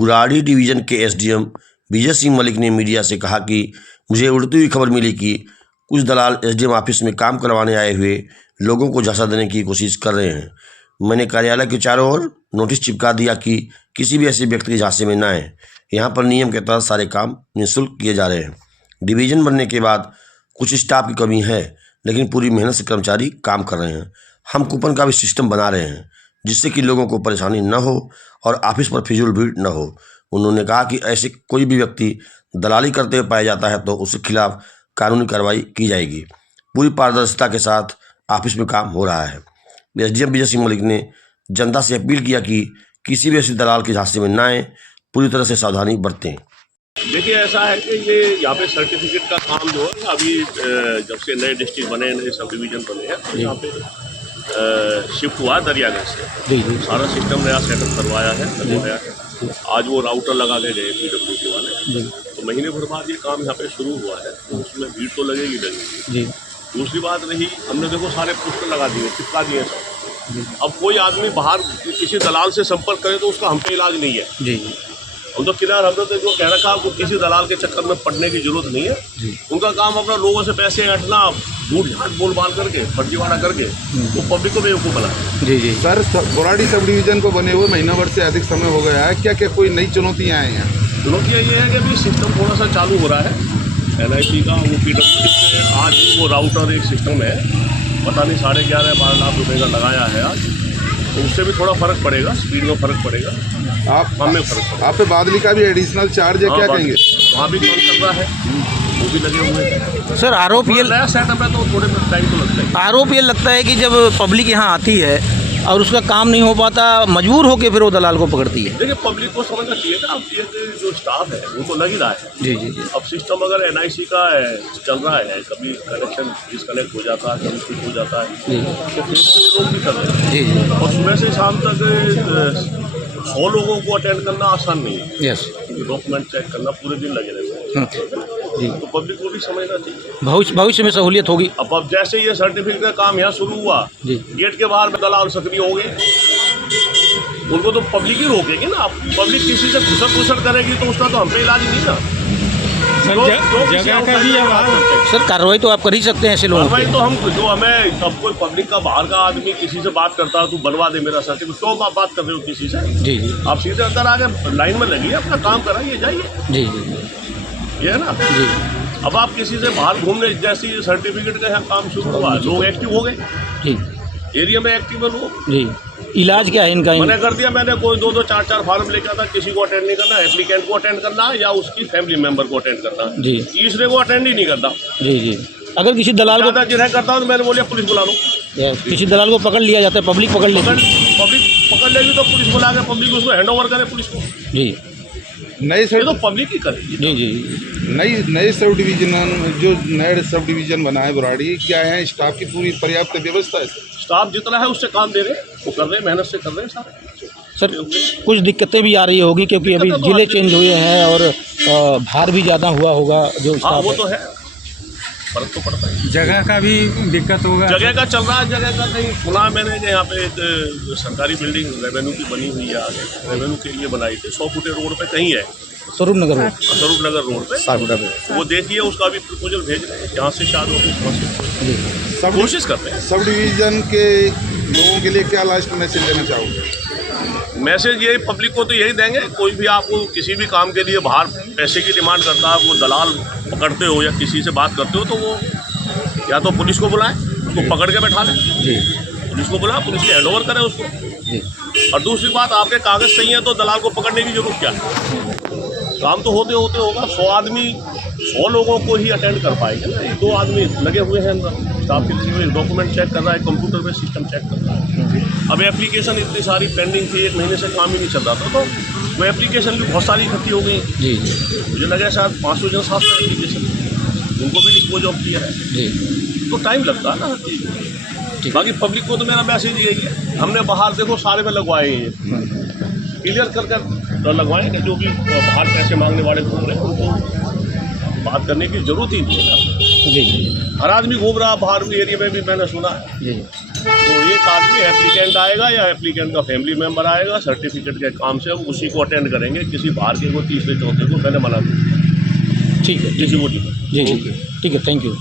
Burari division के SDM Vijay Singh Malik ने media से कहा कि मुझे उड़ती हुई खबर मिली कि कुछ दलाल एसडीएम ऑफिस में काम करवाने आए हुए लोगों को झांसा देने की कोशिश कर रहे हैं। मैंने कार्यालय के चारों ओर नोटिस चिपका दिया कि किसी भी ऐसे व्यक्ति के झांसे में न आए। यहाँ पर नियम के तहत सारे काम निःशुल्क किए जा रहे हैं। डिवीज़न बनने के बाद कुछ स्टाफ की कमी है, लेकिन पूरी मेहनत से कर्मचारी काम कर रहे हैं। हम कूपन का भी सिस्टम बना रहे हैं जिससे कि लोगों को परेशानी न हो और ऑफिस पर फिजूल भीड़ न हो। उन्होंने कहा कि ऐसे कोई भी व्यक्ति दलाली करते हुए पाया जाता है तो उसके खिलाफ कानूनी कार्रवाई की जाएगी। पूरी पारदर्शिता के साथ ऑफिस में काम हो रहा है। एसडीएम विजय सिंह मलिक ने जनता से अपील किया कि किसी भी ऐसे दलाल के झांसे में न आए, पूरी तरह से सावधानी बरतें। देखिए, ऐसा है कि ये यहाँ पे सर्टिफिकेट का काम जो है अभी जब से नए डिस्ट्रिक्ट बने, नए सब डिवीजन बने हैं, तो यहाँ पे शिफ्ट हुआ दरियागंज से। सारा सिस्टम नया सेटअप करवाया है, लगवाया है। आज वो राउटर लगा के गए PWD वाले, तो महीने भर बाद ये काम यहाँ पे शुरू हुआ है, तो उसमें भीड़ तो लगेगी। दूसरी बात रही, हमने देखो सारे पोस्टर लगा दिए, चिपका दिए सब। अब कोई आदमी बाहर किसी दलाल से संपर्क करे तो उसका हम पे इलाज नहीं है। हम तो किनार हमने तो जो कह रखा है, किसी दलाल के चक्कर में पड़ने की जरूरत नहीं है। उनका काम अपना लोगों से पैसे हटना, झूठ झाट बोल बाल करके, फर्जीवाड़ा करके वो पब्लिक को बेवकूफ़ बनाए। सर, बुराड़ी सब डिवीजन को बने हुए महीना भर से अधिक समय हो गया है, क्या क्या कोई नई चुनौतियाँ आई हैं? चुनौतियाँ ये है कि अभी सिस्टम थोड़ा सा चालू हो रहा है NIC का। वो PWD से आज वो राउटर एक सिस्टम है, पता नहीं 11.5-12 लाख रुपए का लगाया है आज, तो उससे भी थोड़ा फर्क पड़ेगा, स्पीड में फर्क पड़ेगा, हमें फर्क पड़ेगा। आप पे बादली का भी एडिशनल चार्ज है, क्या कहेंगे? वहाँ भी काम चल रहा है, वो भी लगे हुए हैं। सर, आरोप ये नया सेटअप है तो थोड़े टाइम तो लगता है। आरोप ये लगता है कि जब पब्लिक यहाँ आती है और उसका काम नहीं हो पाता, मजबूर होकर फिर वो दलाल को पकड़ती है। देखिए, पब्लिक को समझना चाहिए ना, अब ये जो स्टाफ है उनको लग ही रहा है। जी। अब सिस्टम अगर NIC का चल रहा है, कभी कनेक्शन डिस्कनेक्ट हो जाता है, कभी कुछ हो जाता है, तो फिर लोग भी कर रहे हैं। जी। और सुबह से शाम तक 100 लोगों को अटेंड करना आसान नहीं है। यस। डॉक्यूमेंट चेक करना पूरे दिन लगे रहते हैं। तो पब्लिक को भी समझना चाहिए, भविष्य में सहूलियत होगी। अब जैसे ये सर्टिफिकेट का काम यहाँ शुरू हुआ, गेट के बाहर दलाल सक्रिय हो गए, उनको तो पब्लिक ही रोकेगी ना। पब्लिक किसी से घुसर करेगी तो उसका तो हम पे इलाज नहीं ना। जगह का भी सर, कार्रवाई तो आप कर ही सकते हैं ऐसे लोगों कार्रवाई तो हम जो हमें, अब कोई पब्लिक का बाहर का आदमी किसी से बात करता है, तू बनवा दे मेरा सर्टिफिकेट, तो आप बात कर रहे हो किसी से? जी। आप सीधे अंदर आके लाइन में लगिए, अपना काम कराइए, जाइए। जी। ये है ना। जी। अब आप किसी से बाहर घूमने, जैसे सर्टिफिकेट का यहाँ काम शुरू हुआ, लोग एक्टिव हो गए। जी। एरिया में एक्टिव है लोग। जी। इलाज क्या है इनका? मैंने कर दिया, मैंने कोई 2-2, 4-4 फार्म लेकर था, किसी को अटेंड नहीं करना, एप्लीकेंट को अटेंड करना है या उसकी फैमिली मेंबर को अटेंड करना है। जी। तीसरे को अटेंड ही नहीं करता। जी। अगर किसी दलाल को जिन्हें करता हूँ तो मैंने बोलिए पुलिस बुला लो। किसी दलाल को पकड़ लिया जाता है, पब्लिक पकड़ लेगी, पब्लिक पकड़ लेगी तो पुलिस बुला के पब्लिक उसको हैंड ओवर करे पुलिस को। जी। नए तो पब्लिक ही करेगी। जी। नए सब डिवीजन, जो नए सब डिवीजन बना है बुराड़ी, क्या है स्टाफ की पूरी पर्याप्त व्यवस्था है? स्टाफ जितना है उससे काम दे रहे हैं, वो कर रहे हैं, मेहनत से कर रहे हैं सारे। सर, कुछ दिक्कतें भी आ रही होगी क्योंकि अभी जिले चेंज हुए हैं और भार भी ज़्यादा हुआ होगा जो हाँ, वो तो है, फर्क तो पड़ता है। जगह का भी दिक्कत होगा। जगह का चल रहा है, जगह का नहीं सुना मैंने कि यहाँ पे एक सरकारी बिल्डिंग रेवेन्यू की बनी हुई है, आगे रेवेन्यू के लिए बनाई थी, 100 फुटे रोड पे कहीं है, स्वरूप नगर रोड पे। वो देखिए, उसका भी प्रपोजल भेज रहे हैं, यहाँ से शायद ऑफिस सब कोशिश करते हैं। सब डिवीजन के लोगों के लिए क्या लास्ट मैसेज देना चाहोगे? मैसेज यही पब्लिक को तो यही देंगे, कोई भी आपको किसी भी काम के लिए बाहर पैसे की डिमांड करता है, वो दलाल पकड़ते हो या किसी से बात करते हो, तो वो या तो पुलिस को बुलाएं, उसको पकड़ के बैठा लें। पुलिस को बुलाएं, पुलिस की हैंड ओवर करें उसको। और दूसरी बात, आपके कागज़ सही हैं तो दलाल को पकड़ने की जरूरत क्या है? काम तो होते होगा, 100 आदमी 100 लोगों को ही अटेंड कर पाएंगे ना। 2 आदमी लगे हुए हैं अंदर, स्टाफ के लिए डॉक्यूमेंट चेक कर रहा है, कंप्यूटर में सिस्टम चेक कर रहा है। अब एप्लीकेशन इतनी सारी पेंडिंग थी, 1 महीने से काम ही नहीं चल रहा था, तो वो एप्लीकेशन भी बहुत सारी इकट्ठी हो गई। जी। मुझे लगा शायद 500 जन 700 एप्लीकेशन, उनको भी डिस्पोज ऑफ किया है। जी। तो टाइम लगता है ना हर चीज़ में। बाकी पब्लिक को तो मेरा मैसेज यही है, हमने बाहर देखो सारे में लगवाए हैं, क्लियर कर लगवाएंगे। जो भी बाहर पैसे मांगने वाले घूम रहे हैं उनको बात करने की जरूरत ही नहीं है। जी। हर आदमी घूम रहा बाहर एरिया में भी, मैंने सुना है। जी। तो एक आदमी एप्लीकेंट आएगा या एप्लीकेंट का फैमिली मेम्बर आएगा, सर्टिफिकेट के काम से हम उसी को अटेंड करेंगे। किसी बाहर के को तीसरे चौथे को मैंने मना नहीं, ठीक है किसी को नहीं। जी जी ठीक है, थैंक यू।